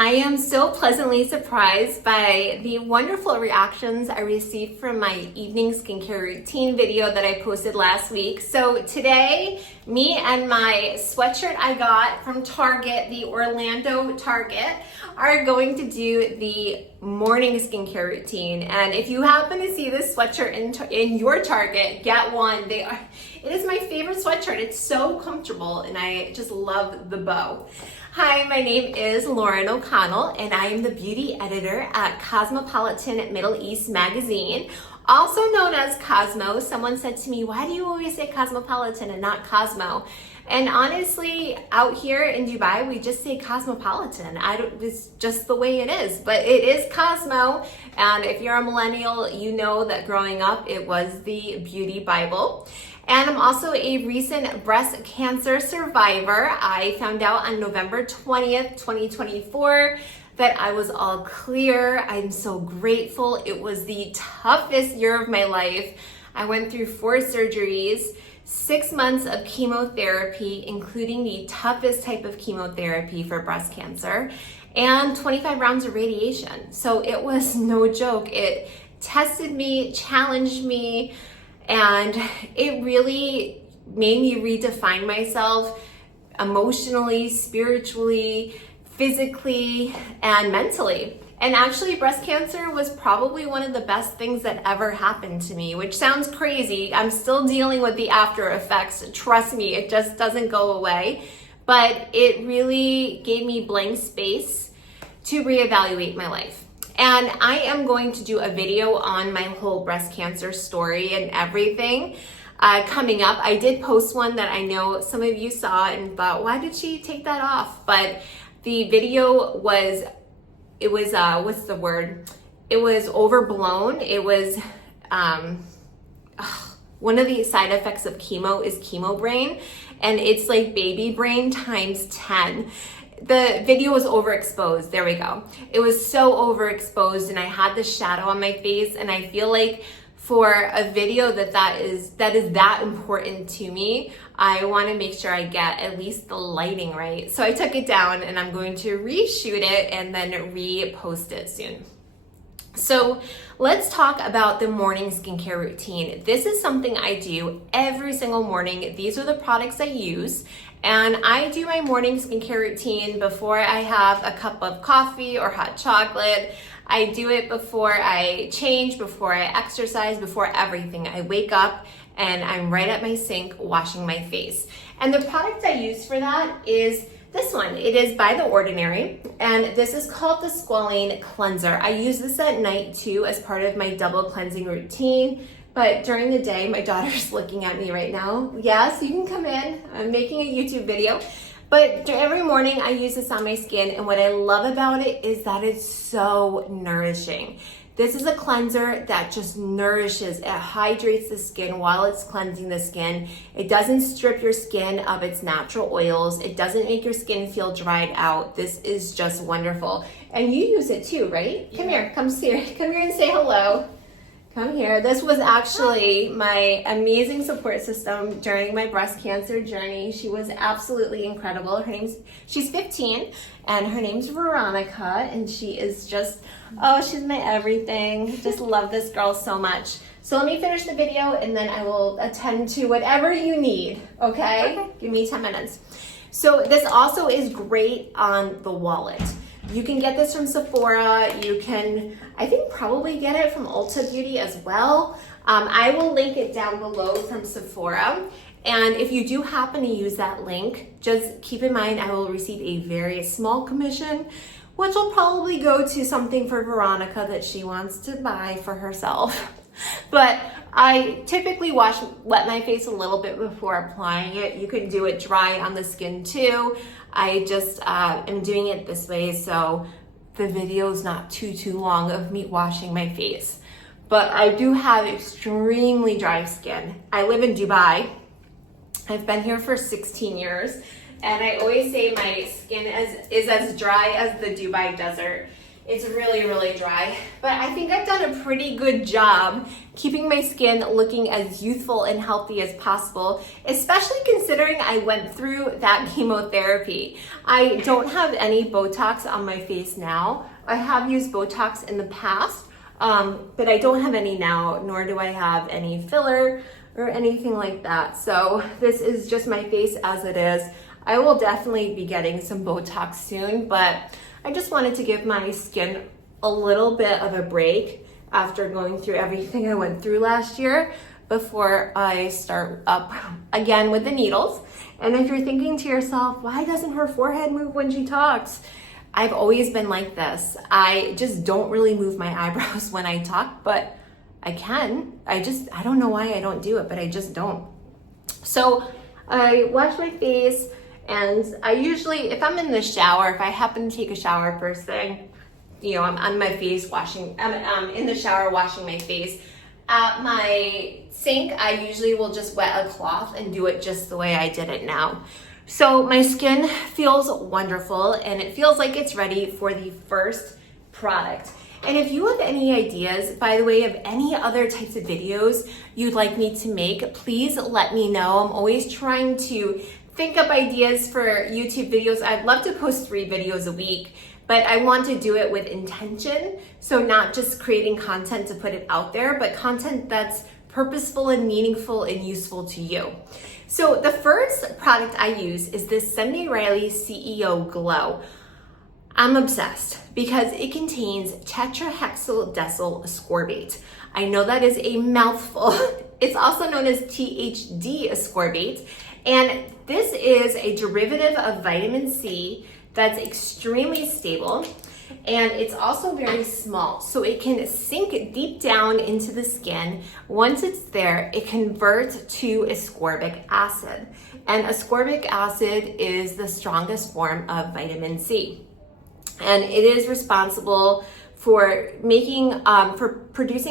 I am so pleasantly surprised by the wonderful reactions I received from my evening skincare routine video that I posted last week. So today, me and my sweatshirt I got from Target, the Orlando Target, are going to do the morning skincare routine. And if you happen to see this sweatshirt in your Target, get one. It is my favorite sweatshirt. It's so comfortable and I just love the bow. Hi, my name is Lauren O'Connell and I am the beauty editor at Cosmopolitan Middle East magazine, also known as Cosmo. Someone said to me, why do you always say Cosmopolitan and not Cosmo? And honestly, out here in Dubai, we just say Cosmopolitan. It's just the way it is, but it is Cosmo. And if you're a millennial, you know that growing up, it was the beauty Bible. And I'm also a recent breast cancer survivor. I found out on November 20th, 2024 that I was all clear. I'm so grateful. It was the toughest year of my life. I went through 4 surgeries, 6 months of chemotherapy, including the toughest type of chemotherapy for breast cancer, and 25 rounds of radiation. So it was no joke. It tested me, challenged me, and it really made me redefine myself emotionally, spiritually, physically, and mentally. And actually, breast cancer was probably one of the best things that ever happened to me, which sounds crazy. I'm still dealing with the after effects. Trust me, it just doesn't go away. But it really gave me blank space to reevaluate my life. And I am going to do a video on my whole breast cancer story and everything coming up. I did post one that I know some of you saw and thought, why did she take that off? But the video was, what's the word? It was overblown. It was, one of the side effects of chemo is chemo brain, and it's like baby brain times 10. The video was overexposed. There we go. It was so overexposed and I had the shadow on my face, and I feel like for a video that is that important to me, I want to make sure I get at least the lighting right. So I took it down and I'm going to reshoot it and then repost it soon. So let's talk about the morning skincare routine. This is something I do every single morning. These are the products I use. And I do my morning skincare routine before I have a cup of coffee or hot chocolate. I do it before I change, before I exercise, before everything. I wake up and I'm right at my sink washing my face. And the product I use for that is this one. It is by The Ordinary, and this is called the Squalane Cleanser. I use this at night too as part of my double cleansing routine. But during the day, my daughter's looking at me right now. Yes, you can come in. I'm making a YouTube video. But every morning I use this on my skin, and what I love about it is that it's so nourishing. This is a cleanser that just nourishes, it hydrates the skin while it's cleansing the skin. It doesn't strip your skin of its natural oils. It doesn't make your skin feel dried out. This is just wonderful. And you use it too, right? Yeah. Come here and say hello. Come here. This was actually my amazing support system during my breast cancer journey. She was absolutely incredible. She's 15 and her name's Veronica, and she is just, she's my everything. Just love this girl so much. So let me finish the video and then I will attend to whatever you need, okay? Give me 10 minutes. So this also is great on the wallet. You can get this from Sephora. You can, I think, probably get it from Ulta Beauty as well. I will link it down below from Sephora. And if you do happen to use that link, just keep in mind I will receive a very small commission, which will probably go to something for Veronica that she wants to buy for herself. But I typically wet my face a little bit before applying it. You can do it dry on the skin too. I just am doing it this way so the video is not too long of me washing my face. But I do have extremely dry skin. I live in Dubai. I've been here for 16 years, and I always say my skin is as dry as the Dubai desert. It's really, really dry. But I think I've done a pretty good job keeping my skin looking as youthful and healthy as possible, especially considering I went through that chemotherapy. I don't have any Botox on my face now. I have used Botox in the past, but I don't have any now, nor do I have any filler or anything like that. So this is just my face as it is. I will definitely be getting some Botox soon, but I just wanted to give my skin a little bit of a break after going through everything I went through last year before I start up again with the needles. And if you're thinking to yourself, why doesn't her forehead move when she talks? I've always been like this. I just don't really move my eyebrows when I talk, but I can. I don't know why I don't do it, but I just don't. So I wash my face, and I usually, if I'm in the shower, if I happen to take a shower first thing, you know, I'm on my face I'm in the shower washing my face. At my sink, I usually will just wet a cloth and do it just the way I did it now. So my skin feels wonderful, and it feels like it's ready for the first product. And if you have any ideas, by the way, of any other types of videos you'd like me to make, please let me know. I'm always trying to think up ideas for YouTube videos. I'd love to post 3 videos a week, but I want to do it with intention. So not just creating content to put it out there, but content that's purposeful and meaningful and useful to you. So the first product I use is this Sunday Riley CEO Glow. I'm obsessed because it contains tetrahexyldecyl ascorbate. I know that is a mouthful. It's also known as THD ascorbate. And this is a derivative of vitamin C that's extremely stable. And it's also very small, so it can sink deep down into the skin. Once it's there, it converts to ascorbic acid. And ascorbic acid is the strongest form of vitamin C. And it is responsible for producing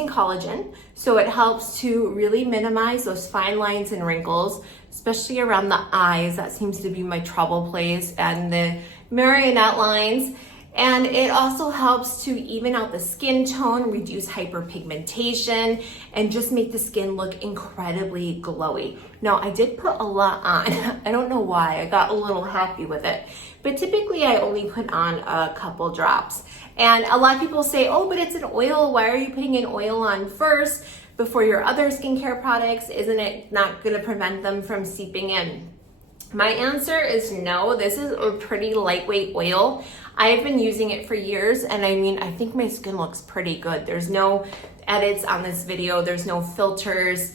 collagen. So it helps to really minimize those fine lines and wrinkles, especially around the eyes. That seems to be my trouble place, and the marionette lines. And it also helps to even out the skin tone, reduce hyperpigmentation, and just make the skin look incredibly glowy. Now, I did put a lot on. I don't know why. I got a little happy with it. But typically, I only put on a couple drops. And a lot of people say, oh, but it's an oil. Why are you putting an oil on first before your other skincare products? Isn't it not going to prevent them from seeping in? My answer is no. This is a pretty lightweight oil. I've been using it for years, and I mean, I think my skin looks pretty good. There's no edits on this video. There's no filters.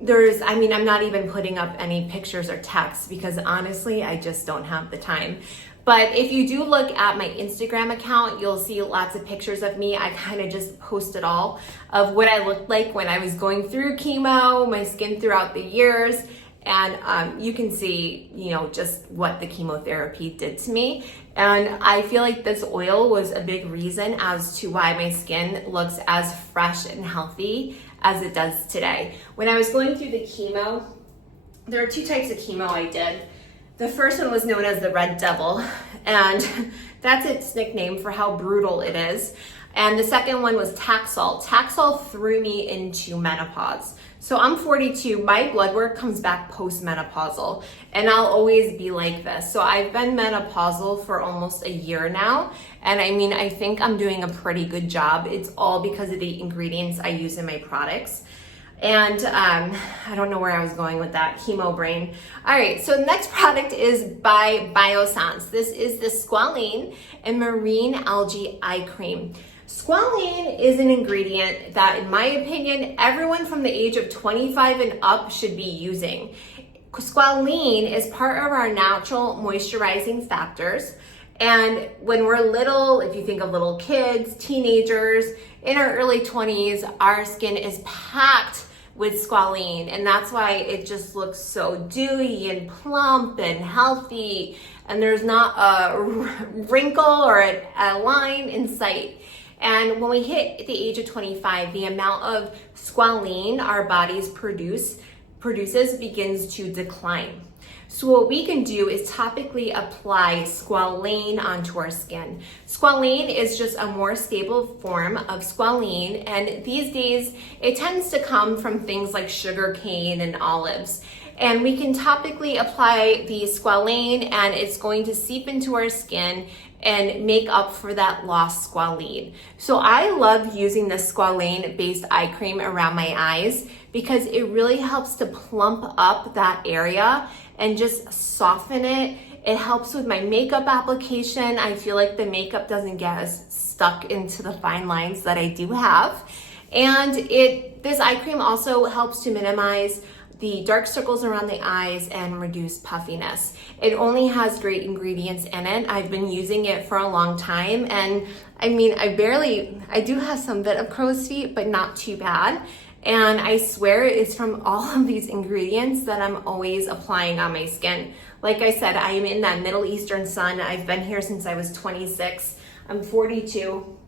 I'm not even putting up any pictures or text because honestly, I just don't have the time. But if you do look at my Instagram account, you'll see lots of pictures of me. I kind of just post it all of what I looked like when I was going through chemo, my skin throughout the years. And you can see, you know, just what the chemotherapy did to me. And I feel like this oil was a big reason as to why my skin looks as fresh and healthy as it does today. When I was going through the chemo, there are 2 types of chemo I did. The first one was known as the Red Devil, and that's its nickname for how brutal it is. And the second one was Taxol. Taxol threw me into menopause. So I'm 42, my blood work comes back post-menopausal, and I'll always be like this. So I've been menopausal for almost a year now, and I mean, I think I'm doing a pretty good job. It's all because of the ingredients I use in my products. And I don't know where I was going with that, chemo brain. All right, so the next product is by Biossance. This is the Squalene and Marine Algae Eye Cream. Squalene is an ingredient that, in my opinion, everyone from the age of 25 and up should be using. Squalene is part of our natural moisturizing factors. And when we're little, if you think of little kids, teenagers, in our early 20s, our skin is packed with squalene. And that's why it just looks so dewy and plump and healthy. And there's not a wrinkle or a line in sight. And when we hit the age of 25, the amount of squalene our bodies produces begins to decline. So what we can do is topically apply squalane onto our skin. Squalane is just a more stable form of squalene, and these days it tends to come from things like sugar cane and olives. And we can topically apply the squalane, and it's going to seep into our skin and make up for that lost squalene. So I love using the squalane based eye cream around my eyes because it really helps to plump up that area and just soften it. It helps with my makeup application. I feel like the makeup doesn't get as stuck into the fine lines that I do have. And this eye cream also helps to minimize the dark circles around the eyes and reduce puffiness. It only has great ingredients in it. I've been using it for a long time, and I mean, I do have some bit of crow's feet, but not too bad. And I swear it's from all of these ingredients that I'm always applying on my skin. Like I said, I am in that Middle Eastern sun. I've been here since I was 26. I'm 42.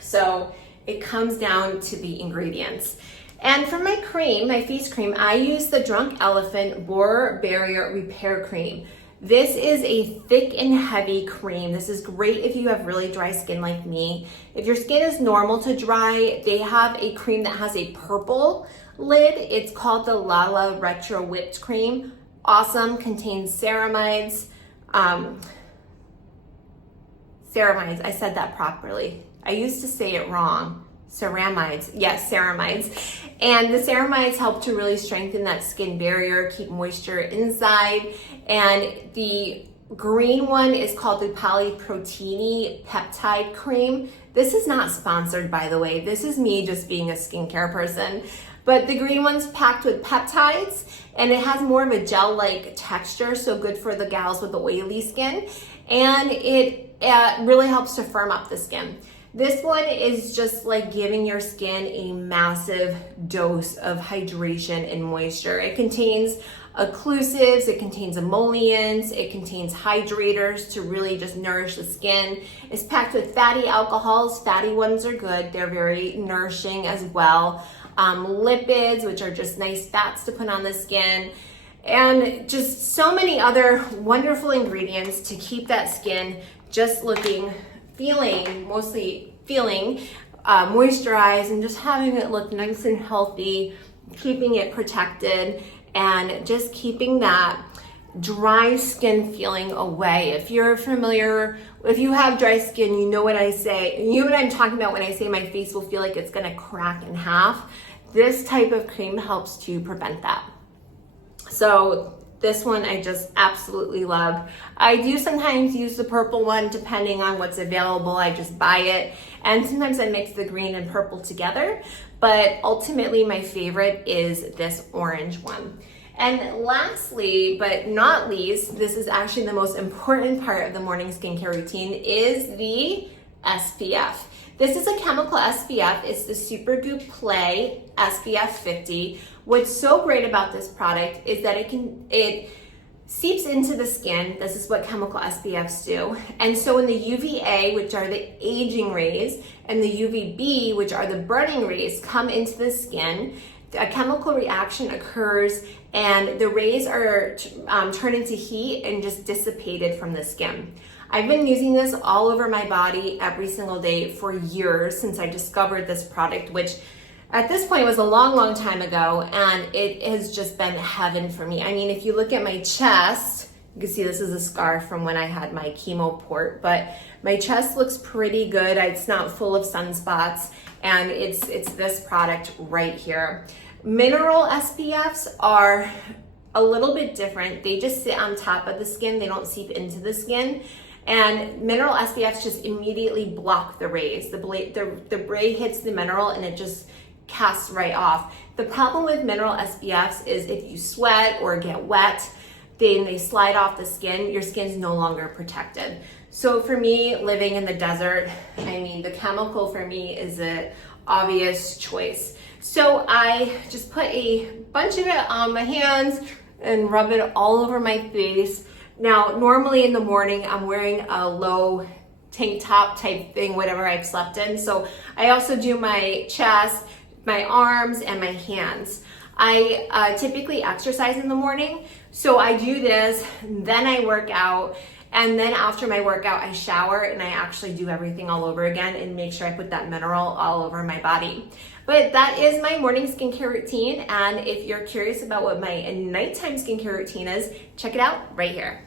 So it comes down to the ingredients. And for my cream, my face cream, I use the Drunk Elephant Borer Barrier Repair Cream. This is a thick and heavy cream. This is great if you have really dry skin like me. If your skin is normal to dry, they have a cream that has a purple lid. It's called the Lala Retro Whipped Cream. Awesome, contains ceramides. Ceramides, I said that properly. I used to say it wrong. Ceramides, yes, ceramides. And the ceramides help to really strengthen that skin barrier, keep moisture inside. And the green one is called the Polyprotein Peptide Cream. This is not sponsored, by the way. This is me just being a skincare person. But the green one's packed with peptides, and it has more of a gel-like texture, so good for the gals with the oily skin. And it really helps to firm up the skin. This one is just like giving your skin a massive dose of hydration and moisture. It contains occlusives, it contains emollients, it contains hydrators to really just nourish the skin. It's packed with fatty alcohols. Fatty ones are good. They're very nourishing as well. Lipids, which are just nice fats to put on the skin. And just so many other wonderful ingredients to keep that skin just looking, mostly feeling moisturized and just having it look nice and healthy, keeping it protected, and just keeping that dry skin feeling away. If you're familiar, if you have dry skin, you know what I say, you know what I'm talking about when I say my face will feel like it's gonna crack in half. This type of cream helps to prevent that. So this one I just absolutely love. I do sometimes use the purple one depending on what's available. I just buy it, and sometimes I mix the green and purple together, but ultimately my favorite is this orange one. And lastly, but not least, this is actually the most important part of the morning skincare routine, is the SPF. This is a chemical SPF. It's the Supergoop Play SPF 50. What's so great about this product is that it seeps into the skin. This is what chemical SPFs do. And so when the UVA, which are the aging rays, and the UVB, which are the burning rays, come into the skin, a chemical reaction occurs and the rays are turned into heat and just dissipated from the skin. I've been using this all over my body every single day for years since I discovered this product, which at this point was a long, long time ago, and it has just been heaven for me. I mean, if you look at my chest, you can see this is a scar from when I had my chemo port, but my chest looks pretty good. It's not full of sunspots, and it's this product right here. Mineral SPFs are a little bit different. They just sit on top of the skin. They don't seep into the skin. And mineral SPFs just immediately block the rays. The ray hits the mineral and it just casts right off. The problem with mineral SPFs is if you sweat or get wet, then they slide off the skin. Your skin's no longer protected. So for me, living in the desert, I mean, the chemical for me is an obvious choice. So I just put a bunch of it on my hands and rub it all over my face. Now, normally in the morning, I'm wearing a low tank top type thing, whatever I've slept in. So I also do my chest, my arms, and my hands. I typically exercise in the morning, So I do this, then I work out, and then after my workout, I shower and I actually do everything all over again and make sure I put that mineral all over my body. But that is my morning skincare routine. And if you're curious about what my nighttime skincare routine is, check it out right here.